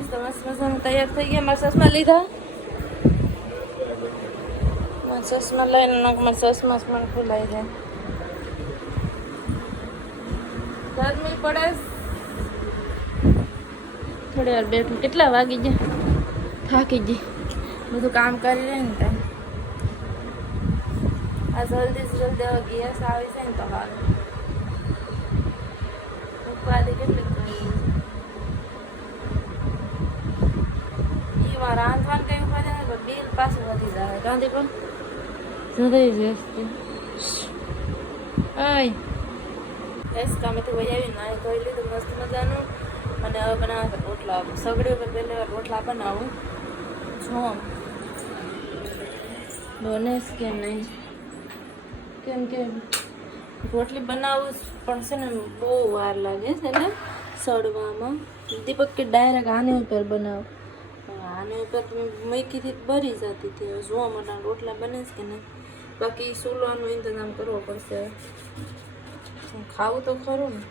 Guys તો મસ્ત મજાનું તૈયાર થઈ ગયા. મારા ચશ્મા લીધા, મારા ચશ્મા લઈને મારા ચશ્મા ખોલાઈ જાય. ગરમી પડે, થોડી વાર બેઠું. કેટલા વાગી ગયા, થાકી ગઈ, બધું કામ કરી રહે ને ત્યાં. આ જલ્દી હવે ગેસ આવી જાય ને તો હાલ ઉપાધિ કેટલી કરી એમાં રાંધવાનું કઈ ઉપાધિ નહીં, પણ બિલ પાછું વધી જાય. રાંધી પણ જતી જશે. ગેસ કામેથી વહી આવી, નાહી ધોઈ લીધું મસ્ત મજાનું. અને હવે બનાવવા રોટલા. સગડી ઉપર પહેલી વાર રોટલા બનાવું જો બને કેમ નહીં, કેમ કે રોટલી બનાવું પણ છે ને બહુ વાર લાગે છે ને સડવામાં. દીપક કે ડાયરેક્ટ આની ઉપર બનાવ, આની ઉપર મૂકીથી ભરી જતી હતી. હવે જોવા માટે રોટલા બને છે કે નહીં, બાકી ચૂલાનો ઇંતજામ કરવો પડશે. ખાવું તો ખરું ને,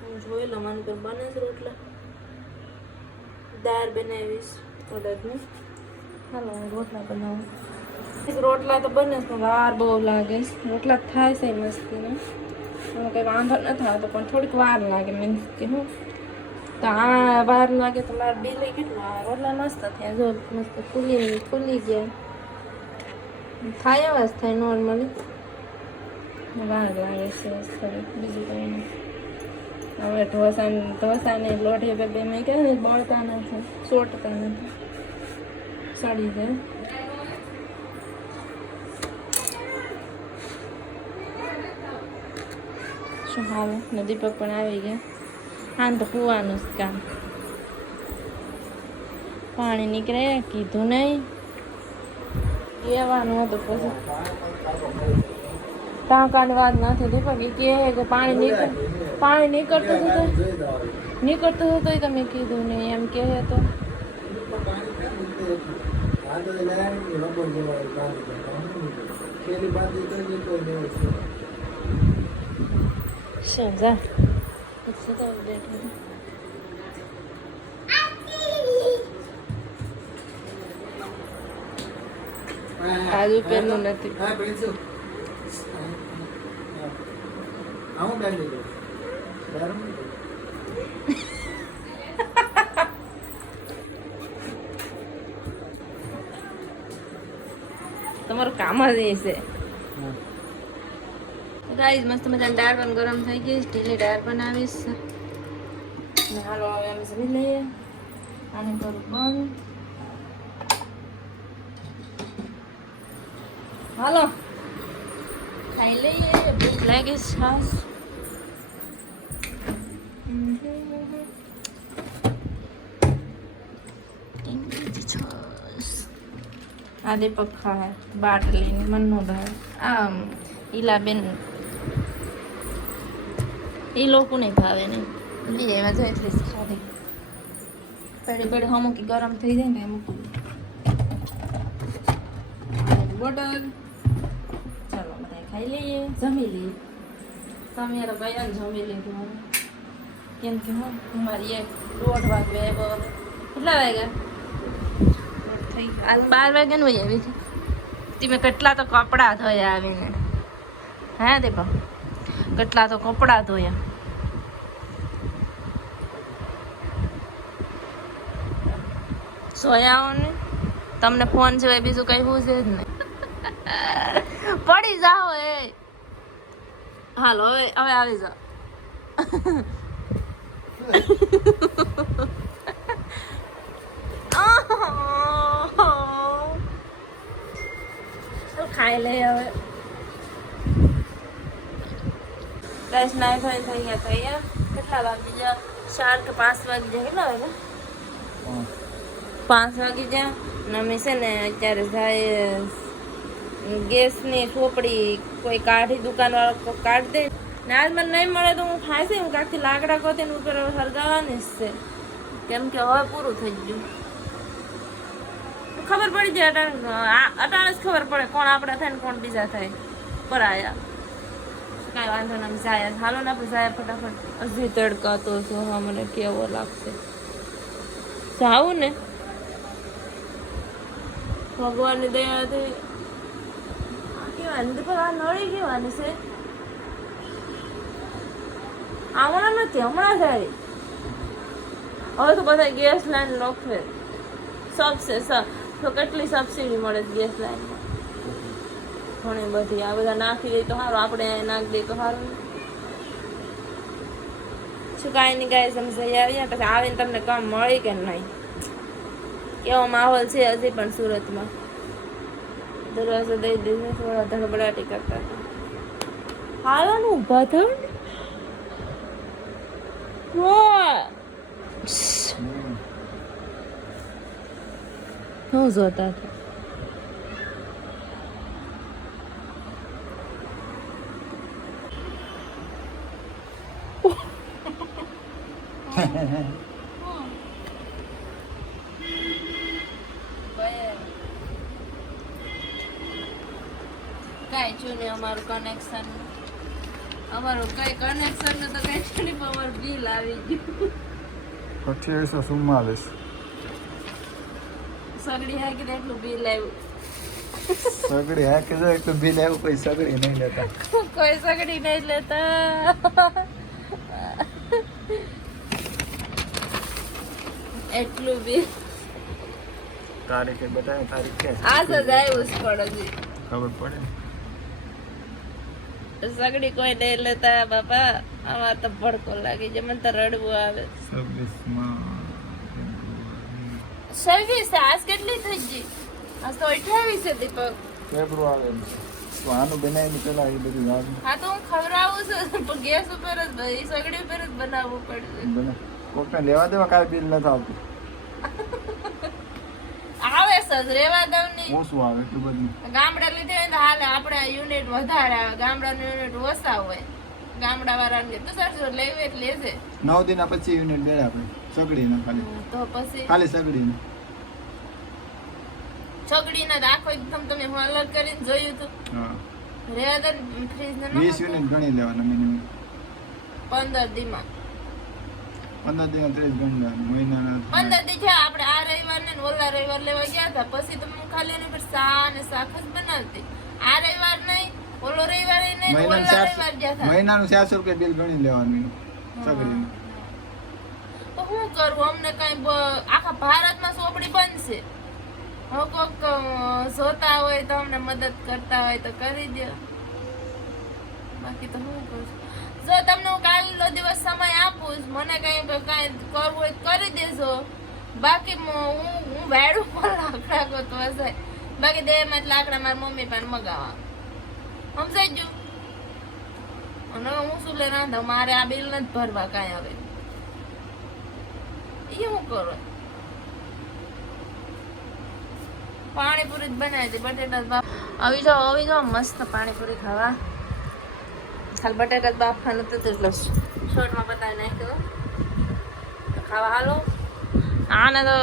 હું જોઈ લઉં આની પર બને છે રોટલા. દાળ બનાવીશ અડદની. હાલો હું રોટલા બનાવું. રોટલા તો બને છે, વાર બહુ લાગે. રોટલા થાય છે મસ્તીને, એમાં કંઈ વાંધો નથી આવતો, પણ થોડીક વાર લાગે. મીન્સ કે હું તો આ વાર લાગે તો મારે બિલ કેટલું આ રોટલા મસ્ત થયા. જો મસ્ત ફૂલી ગયા. થાય એવા જ થાય નોર્મલી, વાર લાગે છે થોડીક, બીજું કંઈ નહીં. હવે ઢોસાને લોઢી બે મેં કહે ને બળતા નથી, ચોટતા નથી, સડી જાય. શું હાલ ને દીપક પણ આવી ગયા. આને તો કૂવાનું જ કામ. પાણી નીકળે કીધું નહીં, કહેવાનું હતું પછી ટાંકાની વાત નથી. દીપક એ કહે કે પાણી નીકળતું હતું તો તમે કીધું નહીં એમ કહે તો સમજા આજુ પેલું નથી. તમારું કામ જ એ છે. ગાઈસ મસ્ત મજાની દાળ પણ ગરમ થઈ ગઈ. સ્ટીલની દાળ બનાવીશ. હાલો હવે અમે જમી લઈએ. આને કરું બંધ. હાલો ખાઈ લઈએ, ભૂખ લાગી છાસ. આ દીપક ખાય બાટલીને મનનો ભાઈ. આમ ઈલાબેન એ લોકો નહીં ભાવે ને એમાં જો એટલી ખાધી પેડી પેડી અમુક ગરમ થઈ જાય ને અમુક બોટલ. ચાલો બધા ખાઈ લઈએ, જમી લઈએ. તમે તો ગયા ને જમી લીધું. કેમ કે હું મારી 1:30 વાગે કેટલા વાગ્યા થઈ ગયા? 12 વાગ્યા ને વહી આવી છે. તમે કેટલા તો કપડાં ધોયા આવીને. હે દીપક કેટલા તો કપડાં ધોયા. સોયા ને તમને ફોન સિવાય બીજું કઈ હું છે જ નહીં. પડી જાઓ એ. હાલો હવે આવી જાઓ. ખાઈ લે હવે. ગેસ નાઈ થઈ ગયા તૈયાર. કેટલા વાગી ગયા? 4 કે 5 વાગી જાય. કેટલા વાગે? 5 વાગી ગયા. અને અમે છે ને અત્યારે જાય ગેસની ચોપડી કોઈ કાઢી, દુકાનવાળો કાઢી દે ને. આજ મને નહીં મળે તો હું ખાઈ છે. હું કાંકથી લાકડા ગોતીને ઉપર સળગાવવાની જ છે, કેમ કે હવે પૂરું થઈ ગયું. ખબર પડી જાય અટાણે જ ખબર પડે કોણ આપણા થાય ને કોણ બીજા થાય. પરાયા કાંઈ વાંધો નહીં, જાય. હાલો ને આપણે જાય ફટાફટ. હજી તડકાતો જો હા મને કેવો લાગશે. જાવું ને ભગવાનની દયાથી કેવાની આ નળી કેવાની છે હમણાં નથી હમણાં જાય હવે તો બધા ગેસ લાઈન લખે તો કેટલી સબસિડી મળે ગેસ લાઈનમાં ઘણી બધી આ બધા નાખી દે તો સારું આપણે અહીંયા નાખી દઈએ તો સારું શું કાંઈ નહીં કાંઈ સમજાઈ આવ્યા પછી આવીને તમને કામ મળી કે નહીં કેવો માહોલ છે હજી પણ સુરતમાં દરવાજો દઈ દીધો થોડા ધડબડાટી કરતા હાલવાનું ઊભા થયું શું જોતા હતા કઈ છું ને અમારું કનેક્શન અમારું કઈ કનેક્શન ને તો કઈ છું નહીં અમારું બિલ આવી ગયું 2844 સગડી હાકી દે એટલું બિલ આવ્યું સગડી હાકી દે એટલું બિલ આવ્યું કોઈ સગડી નહીં લેતા કોઈ સગડી નહીં લેતા એટલું બિલ તારીખે બતાવે તારીખ કે આ જ આવ્યું જ પડે ખબર પડે સગડી કોઈ નહીં લેતા બાપા આમાં તો ભડકો લાગી જાય મને તો રડવું આવે 26 આજ કેટલી થઈ ગઈ આજ તો 28 છે દીપક ફેબ્રુઆરી તો આનું બનાવીને પેલા એ બધું યાદ હા તો હું ખવડાવું છું પણ ગેસ ઉપર જ સગડી ઉપર જ બનાવવું પડશે બને કોકને લેવા દેવા કાંઈ બિલ નથી આવતું આવે સજ રેવા દઉં ની ઓછું આવે એટલું બધું ગામડા લીધે હોય તો હાલે આપણે યુનિટ વધારે આવે ગામડાનું યુનિટ ઓછા હોય ગામડા વાળાને તો સર લેવે એટલે લેજે 9 દિન પછી યુનિટ દે આપણે સગડીના તો પછી ખાલી સગડીના સગડીના આખો એકદમ તમે હું અલગ કરીને જોયું હતું હા રેવા દે ફ્રીજ ને 20 યુનિટ ગણી લેવાના મિનિમમ 15 દીમાં 15 દિન 30 ગણના મહિનાના 15 દી છે આપણે આ રવિવાર ને ઓલા રવિવાર લેવા ગયા હતા પછી તો હું ખાલી એની પર સા અને શાક જ બનાવતી આ રવિવાર નહીં ઓલો રવિવાર નહીં ઓલા રવિવાર ગયા હતા મહિનાનું 400 રૂપિયા બિલ ગણી લેવાનું સગડીનું તો શું કરું અમને કઈ આખા ભારતમાં ચોપડી બનશે હવે કોક જોતા હોય તો અમને મદદ કરતા હોય તો કરી દો બાકી તો શું કરું જો તમને હું કાલનો દિવસ સમય આપું મને કઈ કરવું હોય તો કરી દેજો બાકી હું વેડું પણ લાકડા ગોતવા જાય બાકી દેહમાં જ લાકડા મારી મમ્મી પાસે મગાવવા સમજાઈ ગયું અને હું શું લઈ રાંધા મારે આ બિલ નથી ભરવા કાંઈ હવે એ હું કરું પાણીપુરી જ બનાવી હતી બટેટા બાપ આવી જાઓ મસ્ત પાણીપુરી ખાવા ખાલી બટેટા જ બાફવાનું હતું એટલે શોર્ટમાં બતાવી નાખ્યું ખાવા હાલો આને તો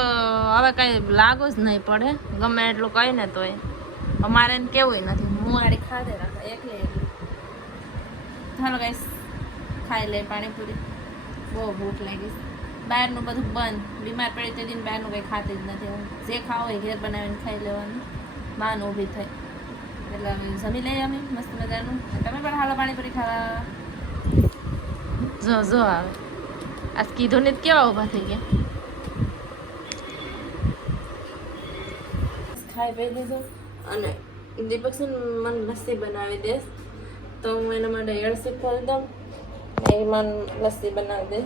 હવે કઈ લાગુ જ નહીં પડે ગમે એટલું કહે ને તોય અમારે એને કેવું નથી હું આડી ખાધે રાખે એકલી ચાલો કઈ ખાઈ લે પાણીપુરી બહુ ભૂખ લાગી બહારનું બધું બંધ બીમાર પડી તે દિન બહારનું કંઈ ખાતી જ નથી જે ખાવું હોય ઘેર બનાવીને ખાઈ લેવાનું બાન ઊભી થઈ એટલે અમે જમી લઈએ અમે મસ્ત મજાનું તમે પણ હાલો પાણીપુરી ખાવા જો આવે આજ કીધું ને કેવા ઊભા થઈ ગયા ખાઈ પી લીધું અને દીપક છે ને મને લસ્સી બનાવી દેશ તો હું એના માટે એળસી ખોલી દઉં એમાં લસ્સી બનાવી દે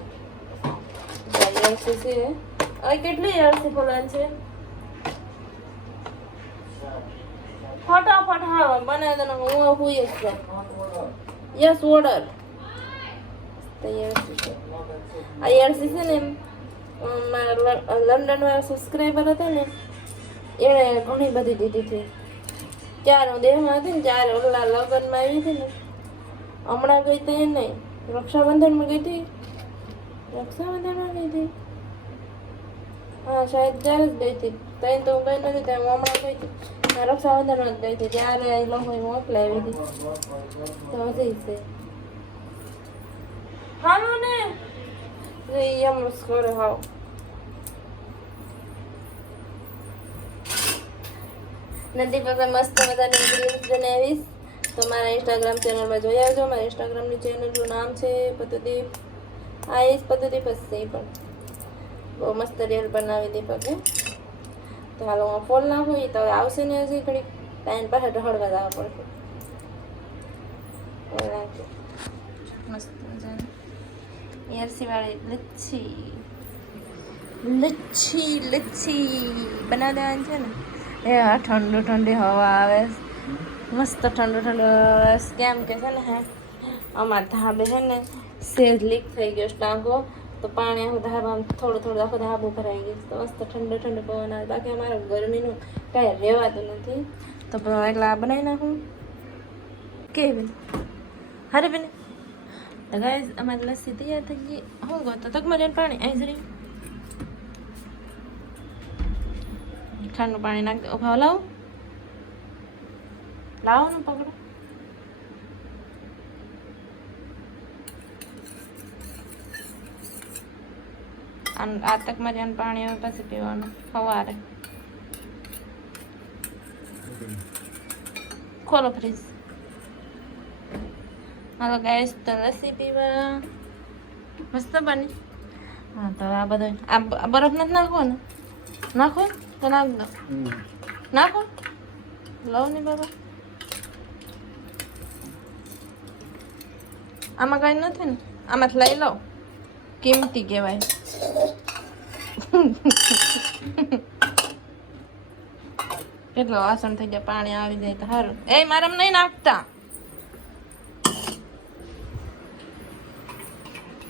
એળસી છે હવે કેટલી એળસી ખોલવાની છે ફટાફટ હા બનાવી દે હું હું યસ ઓર્ડર આ એળસી છે ને મારા લંડનમાં સબસ્ક્રાઈબર હતા ને એણે ઘણી બધી દીધી હતી ત્યારે હું દેહમાં હતી ને ત્યારે ઓલા લગ્નમાં આવી હતી ને હમણાં ગઈ હતી નહીં રક્ષાબંધનમાં ગઈ હતી રક્ષાબંધનમાં ગઈ હતી હા શાયદ ત્યારે જ ગઈ હતી ત્યાં તો હું ગઈ નથી ત્યાં હું હમણાં ગઈ હતી રક્ષાબંધનમાં જ ગઈ હતી ત્યારે એ લોકોએ મોકલાવી હતી તો હજી છે હાલો ને એમ કરે હાવ નદી પાસે મસ્ત મજાની રીલ્સ બનાવીશ તો મારા ઇન્સ્ટાગ્રામ ચેનલમાં જોઈ આવજો. મારા ઇન્સ્ટાગ્રામની ચેનલનું નામ છે પતુદીપ. આઈસ પતુદીપ જ છે પણ બહુ મસ્ત રીલ બનાવી દીપકે. તો હાલો હું ફોલ નાખું એ તો હવે આવશે ને હજી ઘડી ટાઈમ પાસે ઢળવા જવા પડશે. મસ્ત મજાની એરસીવાળી લચ્છી બનાવી દેવાની છે ને. એ હા ઠંડુ ઠંડી હવા આવે મસ્ત ઠંડુ કેમ કે છે ને હે અમારા ધાબે છે ને સેજ લીક થઈ ગયો ટાંકો તો પાણી આખું ધાબામાં થોડું આખું ધાબું ભરાઈ ગયું તો મસ્ત ઠંડુ પવન આવે. બાકી અમારે ગરમીનું કાંઈ રહેવાતું નથી તો એટલે આ બનાવી નાખું કે બેન હારે બેન. તો ગાઈઝ અમારી લસ્સી તૈયાર થઈ ગઈ. હું ગયો તો તકમાં જઈને પાણી અહીં જરી ખાંડનું પાણી નાખી દો. ઉભા લાવો ને પકડો. આ તકમાં જઈને પાણી હવે પછી પીવાનું સવારે. ખોલો ફ્રીજ. હાલો ગાઈસ તો લસ્સી પીવા મસ્ત બની. હા તો આ બધો આ બરફ નથી નાખવો ને. નાખો તો નાખ દો. નાખો લઉં ને બાબા. આમાં કઈ નથી ને આમાંથી લઈ લો. કિંમતી કહેવાય. કેટલો વાસણ થઈ જાય પાણી આવી જાય તો સારું. એ મારામાં નહીં નાખતા.